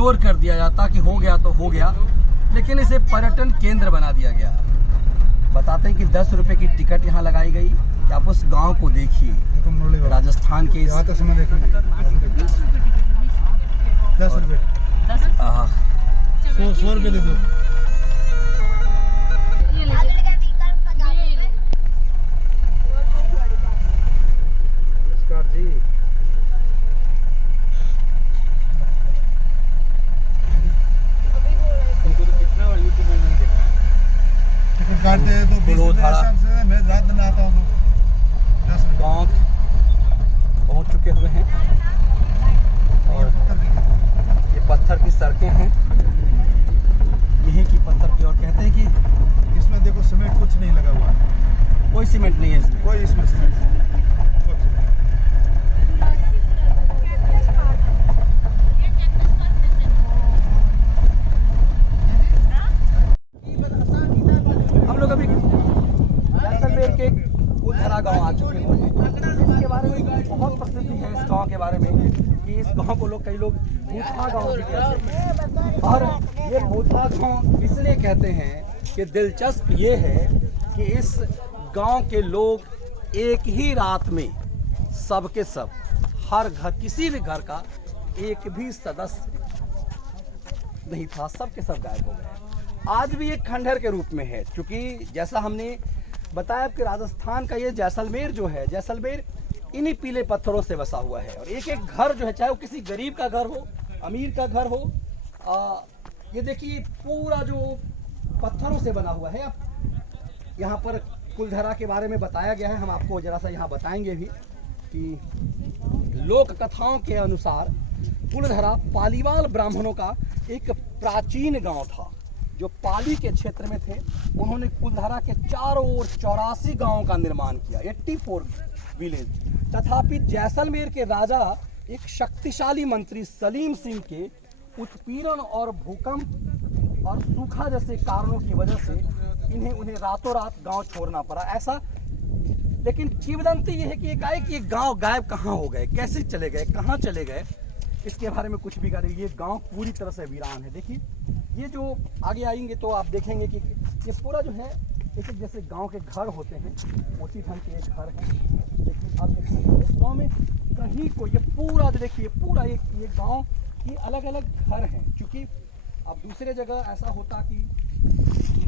Ignore कर दिया जाता कि हो गया तो हो गया, लेकिन इसे पर्यटन केंद्र बना दिया गया। बताते हैं कि 10 रुपए की टिकट यहाँ लगाई गई कि आप उस गांव को देखिए, राजस्थान के इस 10 रुपए 100 रुपए दे दो। नमस्कार जी। तुमको तो कितना बार यूट्यूब में मैंने देखा है। टिकट काटते हैं तो 20 रुपए से मैं रात में आता हूँ। 10 गाँव पहुँच चुके हुए हैं और ये पत्थर की सड़कें हैं, यहीं की पत्थर की। और कहते हैं कि इसमें देखो सीमेंट कुछ नहीं लगा हुआ है, कोई सीमेंट नहीं है इसमें, कोई इसमें सीमेंट नहीं। हम लोग अभी जैसलमेर के कुलधरा गांव आ चुके हैं। इसके बारे में बहुत प्रसिद्धि है इस गांव के बारे में कि इस गांव को लोग कई लोग भूतहा गांव भी कहते हैं। और ये भूतहा गांव इसलिए कहते हैं कि दिलचस्प ये है कि इस गांव के लोग एक ही रात में सबके सब, हर घर, किसी भी घर का एक भी सदस्य नहीं था, सबके सब गायब हो गए। आज भी एक खंडहर के रूप में है, क्योंकि जैसा हमने बताया कि राजस्थान का ये जैसलमेर जो है, जैसलमेर इन्हीं पीले पत्थरों से बसा हुआ है। और एक एक घर जो है, चाहे वो किसी गरीब का घर हो, अमीर का घर हो, ये देखिए पूरा जो पत्थरों से बना हुआ है। अब यहाँ पर कुलधरा के बारे में बताया गया है, हम आपको जरा सा यहाँ बताएंगे भी कि लोक कथाओं के अनुसार कुलधरा पालीवाल ब्राह्मणों का एक प्राचीन गांव था जो पाली के क्षेत्र में थे। उन्होंने कुलधरा के चारों ओर 84 गांवों का निर्माण किया, 84 विलेज। तथापि जैसलमेर के राजा एक शक्तिशाली मंत्री सलीम सिंह के उत्पीड़न और भूकंप और सूखा जैसे कारणों की वजह से उन्हें रातों रात गांव छोड़ना पड़ा। ऐसा, लेकिन किंवदंती ये है कि एकाएक ये गांव गायब कहाँ हो गए, कैसे चले गए, कहाँ चले गए, इसके बारे में कुछ भी करें। ये गांव पूरी तरह से वीरान है। देखिए ये जो आगे आएंगे तो आप देखेंगे कि ये पूरा जो है एक जैसे गांव के घर होते हैं उसी ढंग के एक घर है। लेकिन अब देखिए इस गांव में कहीं को ये पूरा देखिए पूरा एक ये गांव की अलग अलग घर हैं। क्योंकि अब दूसरे जगह ऐसा होता कि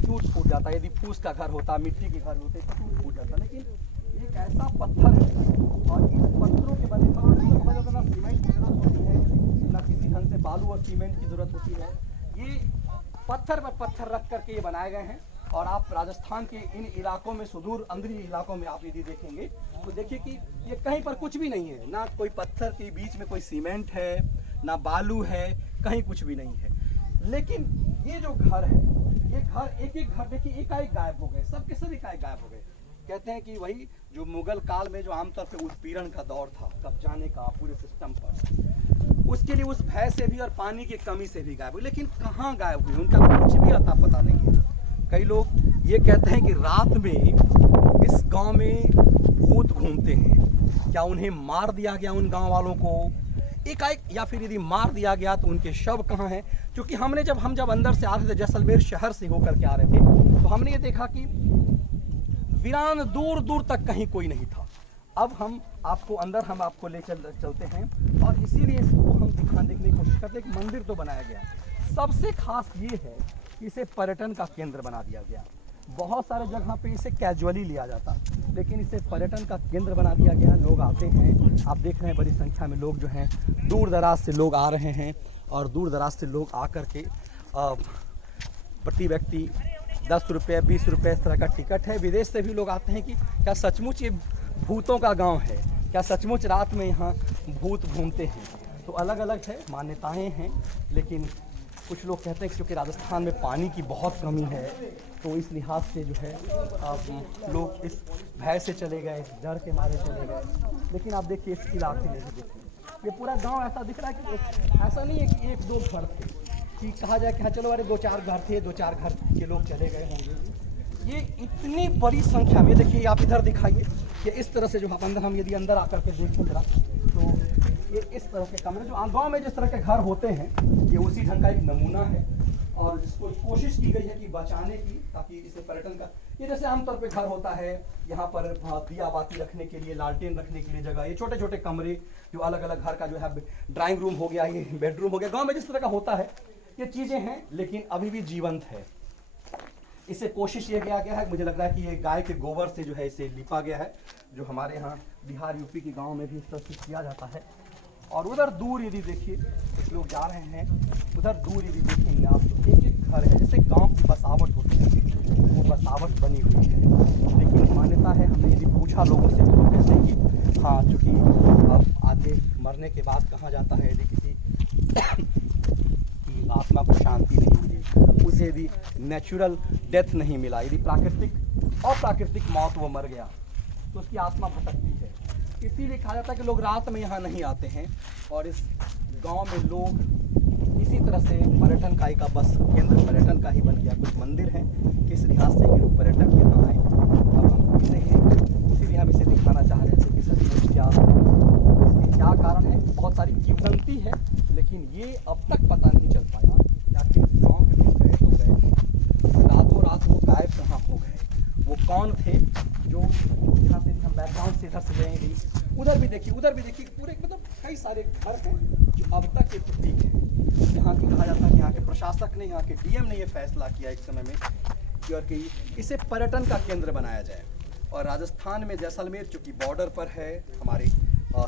टूट फूट जाता, यदि फूस का घर होता, मिट्टी के घर होते तो टूट फूट जाता। लेकिन एक ऐसा पत्थर है और इन पत्थरों के बने ना सीमेंट की जरूरत होती है, ना किसी ढंग से बालू और सीमेंट की जरूरत होती है। ये पत्थर पर पत्थर रख करके ये बनाए गए हैं। और आप राजस्थान के इन इलाकों में, सुदूर अंदरी इलाकों में आप यदि देखेंगे तो देखिए कि ये कहीं पर कुछ भी नहीं है, ना कोई पत्थर के बीच में कोई सीमेंट है, ना बालू है, कहीं कुछ भी नहीं है। लेकिन ये जो घर है, ये घर एक एक घर देखिए एकाएक गायब हो गए, सबके सब एकाएक गायब हो गए। कहते हैं कि वही जो मुगल काल में जो आमतौर पर उत्पीड़न का दौर था, कब्जाने का पूरे सिस्टम पर, उसके लिए उस भय से भी और पानी की कमी से भी गायब हुई। लेकिन कहाँ गायब हुई, उनका कुछ भी अता पता नहीं है। कई लोग ये कहते हैं कि रात में इस गांव में भूत घूमते हैं। क्या उन्हें मार दिया गया उन गांव वालों को एकाएक, या फिर यदि मार दिया गया तो उनके शव कहाँ हैं? क्योंकि हम जब अंदर से आ रहे थे, जैसलमेर शहर से होकर के आ रहे थे, तो हमने ये देखा कि वीरान दूर दूर तक कहीं कोई नहीं था। अब हम आपको ले चलते हैं और इसीलिए इसको हम देखने की कोशिश करते हैं कि मंदिर तो बनाया गया है। सबसे खास ये है कि इसे पर्यटन का केंद्र बना दिया गया। बहुत सारे जगह पे इसे कैजुअली लिया जाता, लेकिन इसे पर्यटन का केंद्र बना दिया गया। लोग आते हैं, आप देख रहे हैं बड़ी संख्या में लोग जो हैं दूर दराज से लोग आ रहे हैं। और दूर दराज से लोग आकर के प्रति व्यक्ति 10 रुपये 20 रुपये इस तरह का टिकट है। विदेश से भी लोग आते हैं कि क्या सचमुच ये भूतों का गांव है, क्या सचमुच रात में यहाँ भूत घूमते हैं। तो अलग अलग है, मान्यताएं हैं। लेकिन कुछ लोग कहते हैं कि क्योंकि राजस्थान में पानी की बहुत कमी है तो इस लिहाज से जो है लोग इस भय से चले गए, इस डर के मारे चले गए। लेकिन आप देखिए इस इलाके में भी देखिए ये पूरा गांव ऐसा दिख रहा है कि ऐसा नहीं है कि 1-2 घर थे कि कहा जाए कि हाँ चलो अरे 2-4 घर थे, 2-4 घर के लोग चले गए होंगे। ये इतनी बड़ी संख्या में, देखिए आप इधर दिखाइए कि इस तरह से जो हम यदि अंदर आकर के देखें जरा तो ये इस तरह के कमरे जो गांव में जिस तरह के घर होते हैं, ये उसी ढंग का एक नमूना है और जिसको कोशिश की गई है कि बचाने की, ताकि इसे पर्यटन का, ये जैसे आमतौर पे घर होता है, यहाँ पर दिया बाती रखने के लिए, लालटेन रखने के लिए जगह, ये छोटे छोटे कमरे जो अलग अलग घर का जो है, ड्राइंग रूम हो गया, ये बेडरूम हो गया, गाँव में जिस तरह का होता है ये चीज़ें हैं, लेकिन अभी भी जीवंत है। इसे कोशिश ये किया गया है, मुझे लग रहा है कि ये गाय के गोबर से जो है इसे लिपा गया है, जो हमारे यहाँ बिहार यूपी के गांव में भी इस तरह से किया जाता है। और उधर दूर यदि देखिए, कुछ लोग जा रहे हैं, उधर दूर यदि देखेंगे आप तो एक एक घर है, जैसे गांव की बसावट होती है वो बसावट बनी हुई है। लेकिन मान्यता है, हमने यदि पूछा लोगों से तो लोग कहते हैं कि हाँ, चूँकि अब आगे मरने के बाद कहा जाता है यदि किसी की आत्मा को शांति नहीं मिली, उसे यदि नेचुरल डेथ नहीं मिला, यदि प्राकृतिक अप्राकृतिक मौत वो मर गया तो उसकी आत्मा भटकती है। इसीलिए कहा जाता है कि लोग रात में यहाँ नहीं आते हैं। और इस गांव में लोग इसी तरह से पर्यटन का एक बस केंद्र पर्यटन का ही बन गया। कुछ मंदिर हैं, किस लिहाज से कि लोग पर्यटक यहाँ आए। अब हम इसे हैं, इसीलिए हम इसे दिखाना चाह रहे थे कि सच में क्या इसके क्या कारण है। बहुत सारी किंवदंती है, लेकिन ये अब तक पता नहीं चल पाया कि आखिर इस गाँव के लोग गए तो गए, रातों रात वो गायब कहाँ हो गए, वो कौन थे। जो यहाँ से हम बैकग्राउंड से इधर से जाएंगे, उधर भी देखिए पूरे मतलब कई सारे घर हैं जो अब तक के प्रतीक हैं। यहाँ की कहा जाता है कि यहाँ के प्रशासक ने, यहाँ के डीएम ने ये फैसला किया एक समय में कि और कि इसे पर्यटन का केंद्र बनाया जाए। और राजस्थान में जैसलमेर चूँकि बॉर्डर पर है, हमारे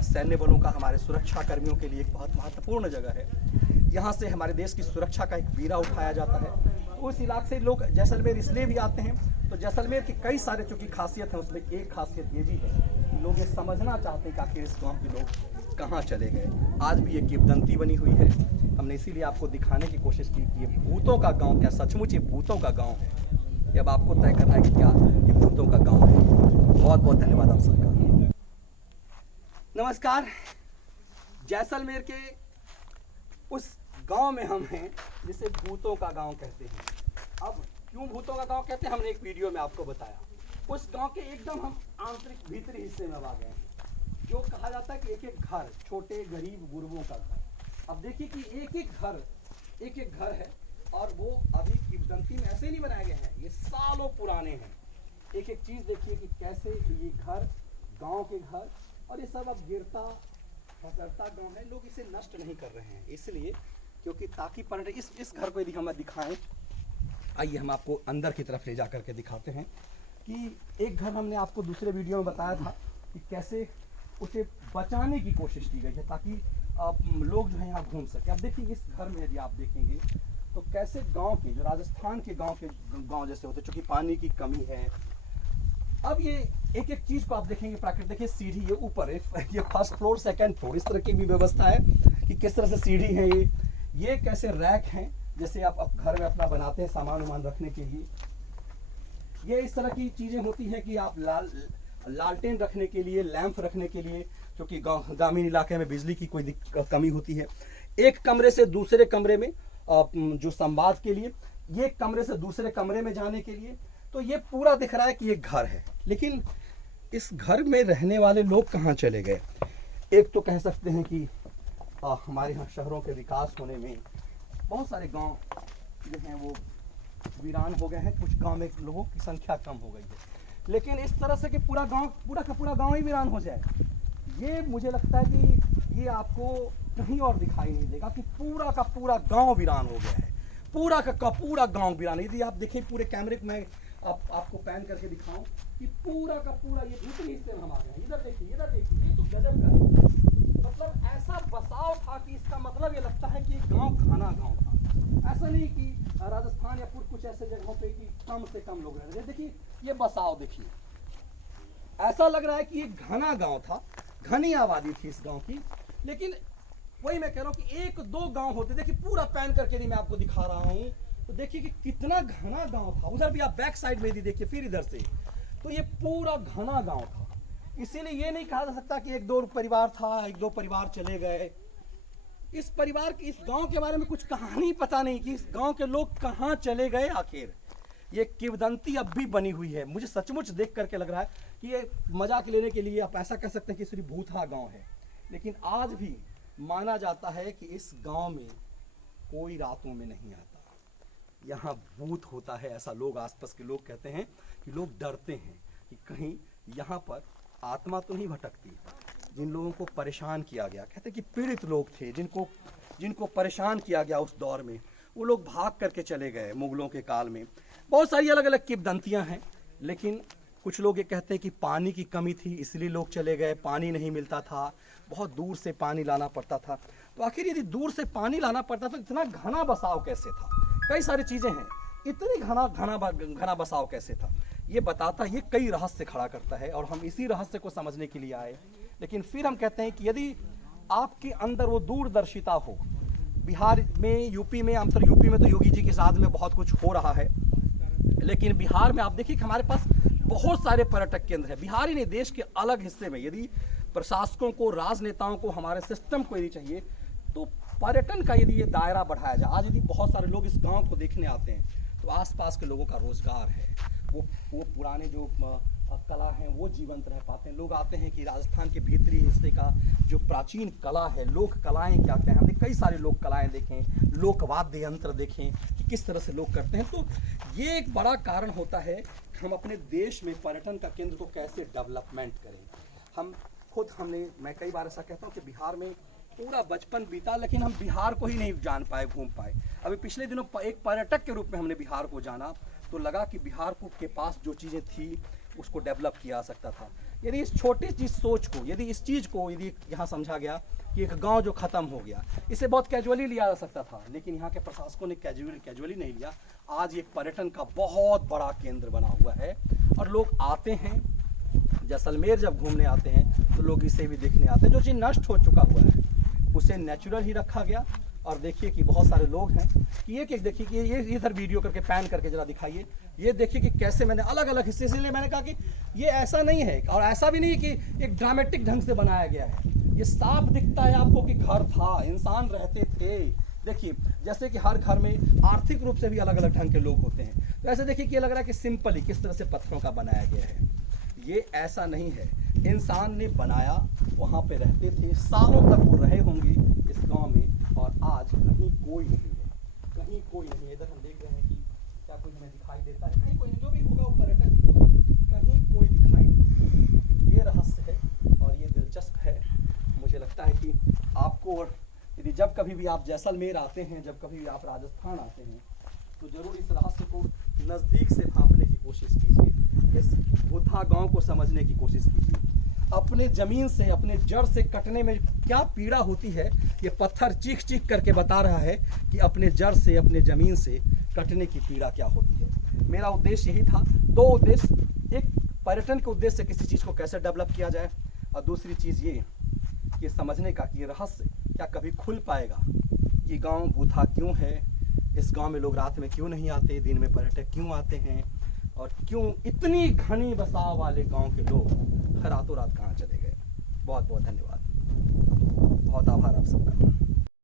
सैन्य बलों का, हमारे सुरक्षा कर्मियों के लिए एक बहुत महत्वपूर्ण जगह है। यहाँ से हमारे देश की सुरक्षा का एक बीड़ा उठाया जाता है। तो उस इलाके से लोग जैसलमेर इसलिए भी आते हैं। तो जैसलमेर की कई सारे चूँकि खासियत है, उसमें एक खासियत ये भी है कि लोग ये समझना चाहते हैं कि आखिर इस गाँव के लोग कहाँ चले गए। आज भी ये किंवदंती बनी हुई है। हमने इसीलिए आपको दिखाने की कोशिश की कि ये भूतों का गाँव क्या सचमुच ये भूतों का गाँव है। ये अब आपको तय करना है कि क्या ये भूतों का गाँव है। बहुत बहुत धन्यवाद आप सबका। नमस्कार। जैसलमेर के उस गांव में हम हैं जिसे भूतों का गांव कहते हैं। अब क्यों भूतों का गांव कहते हैं, हमने एक वीडियो में आपको बताया। उस गांव के एकदम हम आंतरिक भीतरी हिस्से में आ गए हैं, जो कहा जाता है कि एक एक घर, छोटे गरीब गुरबों का घर। अब देखिए कि एक एक घर है और वो अभी किंवदंती में ऐसे नहीं बनाए गए हैं, ये सालों पुराने हैं। एक एक चीज़ देखिए कि कैसे ये घर, गाँव के घर, और ये सब अब गिरता फसरता गाँव है। लोग इसे नष्ट नहीं कर रहे हैं इसलिए क्योंकि ताकि पर्यटक इस घर को यदि हम दिखाएं, आइए हम आपको अंदर की तरफ ले जा करके दिखाते हैं कि एक घर हमने आपको दूसरे वीडियो में बताया था कि कैसे उसे बचाने की कोशिश की गई है ताकि लोग जो है यहाँ घूम सके। अब देखिए इस घर में यदि आप देखेंगे तो कैसे गांव के, जो राजस्थान के गांव जैसे होते, चूँकि पानी की कमी है। अब ये एक एक चीज़ को आप देखेंगे प्राकृतिक, देखिए सीढ़ी, ये ऊपर ये फर्स्ट फ्लोर सेकंड फ्लोर, इस तरह की भी व्यवस्था है कि किस तरह से सीढ़ी है। ये कैसे रैक हैं, जैसे आप घर में अपना बनाते हैं सामान वामान रखने के लिए। ये इस तरह की चीज़ें होती हैं कि आप लालटेन रखने के लिए, लैंप रखने के लिए, क्योंकि ग्रामीण इलाके में बिजली की कोई कमी होती है। एक कमरे से दूसरे कमरे में जो संवाद के लिए, ये कमरे से दूसरे कमरे में जाने के लिए। तो ये पूरा दिख रहा है कि ये घर है, लेकिन इस घर में रहने वाले लोग कहाँ चले गए। एक तो कह सकते हैं कि हमारे यहाँ शहरों के विकास होने में बहुत सारे गांव जो हैं वो वीरान हो गए हैं। कुछ गांव में लोगों की संख्या कम हो गई है, लेकिन इस तरह से कि पूरा का पूरा गांव ही वीरान हो जाए, ये मुझे लगता है कि ये आपको कहीं और दिखाई नहीं देगा कि पूरा का पूरा गांव वीरान हो गया है। पूरा का पूरा गांव वीरान। यदि आप देखें पूरे कैमरे को मैं आपको पैन करके दिखाऊं कि पूरा का पूरा ये दूसरे हिस्से में हम आ गए। इधर देखिए, ये तो गजब का है। मतलब ऐसा बसाव था कि इसका मतलब ये लगता है कि गांव घना गांव था। ऐसा नहीं कि राजस्थान या कुछ ऐसे जगहों पे कि कम से कम लोग रह रहे। देखिए ये बसाव देखिए, ऐसा लग रहा है कि ये घना गांव था, घनी आबादी थी इस गांव की। लेकिन वही मैं कह रहा हूँ कि एक दो गांव होते। देखिए पूरा पैन करके नहीं मैं आपको दिखा रहा हूँ, तो देखिए कि कितना घना गांव था। उधर भी आप बैक साइड में भी देखिए, फिर इधर से, तो ये पूरा घना गांव था। इसीलिए ये नहीं कहा जा सकता कि एक दो परिवार था, एक दो परिवार चले गए। इस परिवार की, इस गांव के बारे में कुछ कहानी पता नहीं कि इस गांव के लोग कहाँ चले गए आखिर। ये किंवदंती अब भी बनी हुई है। मुझे सचमुच देख करके लग रहा है कि ये मजाक लेने के लिए आप ऐसा कह सकते हैं कि सिर्फ भूतहा गाँव है, लेकिन आज भी माना जाता है कि इस गांव में कोई रातों में नहीं आता, यहाँ भूत होता है, ऐसा लोग आसपास के लोग कहते हैं कि लोग डरते हैं कि कहीं यहाँ पर आत्मा तो नहीं भटकती। जिन लोगों को परेशान किया गया, कहते हैं कि पीड़ित लोग थे जिनको परेशान किया गया उस दौर में, वो लोग भाग करके चले गए मुगलों के काल में। बहुत सारी अलग अलग किंवदंतियाँ हैं, लेकिन कुछ लोग ये कहते हैं कि पानी की कमी थी इसलिए लोग चले गए, पानी नहीं मिलता था, बहुत दूर से पानी लाना पड़ता था। तो आखिर यदि दूर से पानी लाना पड़ता तो इतना घना बसाव कैसे था? कई सारी चीज़ें हैं, इतनी घना बसाव कैसे था? ये बताता, ये कई रहस्य खड़ा करता है और हम इसी रहस्य को समझने के लिए आए। लेकिन फिर हम कहते हैं कि यदि आपके अंदर वो दूरदर्शिता हो, बिहार में, यूपी में, आमतौर यूपी में तो योगी जी के साथ में बहुत कुछ हो रहा है, लेकिन बिहार में आप देखिए कि हमारे पास बहुत सारे पर्यटक केंद्र हैं। बिहार ही नहीं, देश के अलग हिस्से में यदि प्रशासकों को, राजनेताओं को, हमारे सिस्टम को यदि चाहिए तो पर्यटन का यदि ये दायरा बढ़ाया जाए। आज यदि बहुत सारे लोग इस गांव को देखने आते हैं तो आसपास के लोगों का रोजगार है, वो पुराने जो कला हैं वो जीवंत रह पाते हैं। लोग आते हैं कि राजस्थान के भीतरी हिस्से का जो प्राचीन कला है, लोक कलाएं क्या क्या हैं, हमने कई सारी लोक कलाएं देखें, लोकवाद्य यंत्र देखें कि किस तरह से लोग करते हैं। तो ये एक बड़ा कारण होता है कि हम अपने देश में पर्यटन का केंद्र को कैसे डेवलपमेंट करें। मैं कई बार ऐसा कहता हूँ कि बिहार में पूरा बचपन बीता, लेकिन हम बिहार को ही नहीं जान पाए, घूम पाए। अभी पिछले दिनों एक पर्यटक के रूप में हमने बिहार को जाना तो लगा कि बिहार को के पास जो चीज़ें थी उसको डेवलप किया जा सकता था। यदि इस छोटी चीज़ सोच को, यदि इस चीज़ को यदि यहाँ समझा गया कि एक गांव जो ख़त्म हो गया, इसे बहुत कैजुअली लिया जा सकता था, लेकिन यहाँ के प्रशासकों ने कैजुअली नहीं लिया। आज एक पर्यटन का बहुत बड़ा केंद्र बना हुआ है और लोग आते हैं, जैसलमेर जब घूमने आते हैं तो लोग इसे भी देखने आते हैं। जो चीज़ नष्ट हो चुका हुआ है उसे नेचुरल ही रखा गया। और देखिए कि बहुत सारे लोग हैं कि एक देखिए कि ये इधर वीडियो करके पैन करके जरा दिखाइए, ये देखिए कि कैसे मैंने अलग अलग हिस्से से, मैंने कहा कि ये ऐसा नहीं है और ऐसा भी नहीं है कि एक ड्रामेटिक ढंग से बनाया गया है। ये साफ दिखता है आपको कि घर था, इंसान रहते थे। देखिए जैसे कि हर घर में आर्थिक रूप से भी अलग अलग ढंग के लोग होते हैं, तो ऐसे देखिए कि ये लग रहा है कि सिंपल ही किस तरह से पत्थरों का बनाया गया है। ये ऐसा नहीं है, इंसान ने बनाया, वहाँ पे रहते थे, सालों तक वो रहे होंगे इस गांव में, और आज कहीं कोई नहीं है, कहीं कोई नहीं है। इधर हम देख रहे हैं कि क्या कोई हमें दिखाई देता है? कहीं कोई नहीं, जो भी होगा वो पर्यटक ही होगा, कहीं कोई दिखाई नहीं। ये रहस्य है और ये दिलचस्प है। मुझे लगता है कि आपको, यदि जब कभी भी आप जैसलमेर आते हैं, जब कभी भी आप राजस्थान आते हैं, तो जरूर इस रहस्य को नज़दीक से भांपने की कोशिश कीजिए, इस भूथा गांव को समझने की कोशिश कीजिए। अपने ज़मीन से, अपने जड़ से कटने में क्या पीड़ा होती है, ये पत्थर चीख चीख करके बता रहा है कि अपने जड़ से, अपने ज़मीन से कटने की पीड़ा क्या होती है। मेरा उद्देश्य यही था, दो उद्देश्य, एक पर्यटन के उद्देश्य से किसी चीज़ को कैसे डेवलप किया जाए, और दूसरी चीज़ ये कि समझने का कि ये रहस्य क्या कभी खुल पाएगा कि गाँव भूथा क्यों है, इस गांव में लोग रात में क्यों नहीं आते, दिन में पर्यटक क्यों आते हैं, और क्यों इतनी घनी बसाव वाले गांव के लोग रातों रात कहाँ चले गए। बहुत बहुत धन्यवाद, बहुत आभार आप सबका।